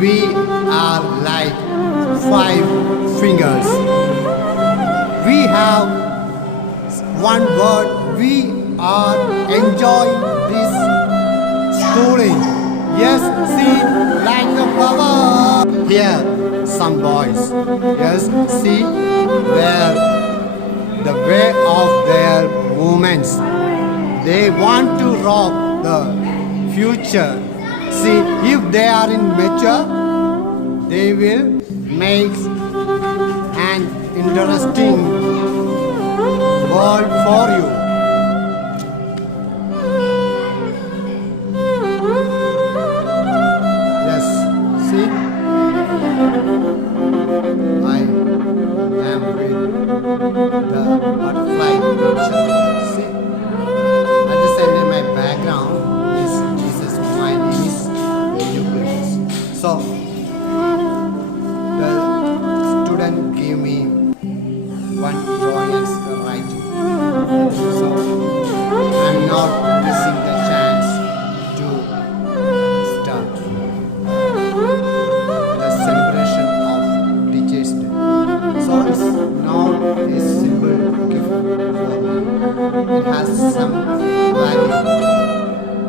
we are like five fingers. We have one word. We are enjoying this schooling. Yes, see, like a flower. Here, some boys. Yes, see, where the way of their movements. They want to rock the future. See, if they are in mature, they will make an interesting world for you. Yes, see, I am with the butterfly picture. See, at the center, my background is Jesus. My name is Euclid. So